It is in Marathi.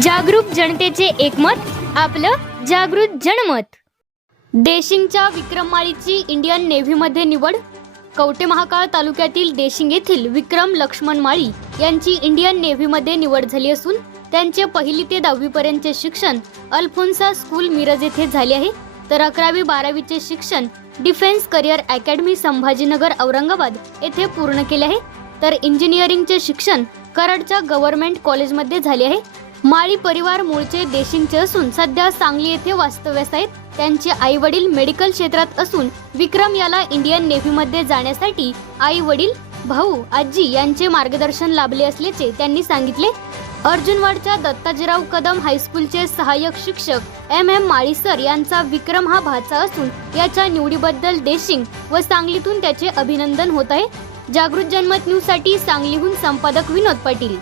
जागरूक जनतेचे एकमत आपलं जागृत जनमत. देशिंगच्या विक्रममाळीची इंडियन नेव्हीमध्ये निवड कवटे महाकाळ तालुक्यातील देशिंग येथील विक्रम लक्ष्मण माळी यांची इंडियन नेव्हीमध्ये निवड झाली असून त्यांचे पहिली ते दहावीपर्यंतचे शिक्षण अल्फोन्सा स्कूल मिरज येथे झाले आहे. तर अकरावी बारावीचे शिक्षण defence career academy Sambhajinagar Aurangabad येथे पूर्ण केले आहे. तर इंजिनिअरिंगचे शिक्षण कराडच्या गव्हर्नमेंट कॉलेजमध्ये झाले आहे. माळी परिवार मूळचे देशिंगचे असून सध्या सांगली येथे वास्तव्यास आहेत त्यांचे आई वडील मेडिकल क्षेत्रात असून विक्रम याला इंडियन नेव्हीमध्ये जाण्यासाठी आई वडील भाऊ आजी यांचे मार्गदर्शन लाभले असल्याचे त्यांनी सांगितले. अर्जुनवाडच्या दत्ताजीराव कदम हायस्कूलचे सहाय्यक शिक्षक एम एम माळीसर यांचा विक्रम हा भाचा असून याच्या निवडीबद्दल देशिंग व सांगलीतून त्याचे अभिनंदन होत आहे. जागृत जनमत न्यूजसाठी सांगलीहून संपादक विनोद पाटील.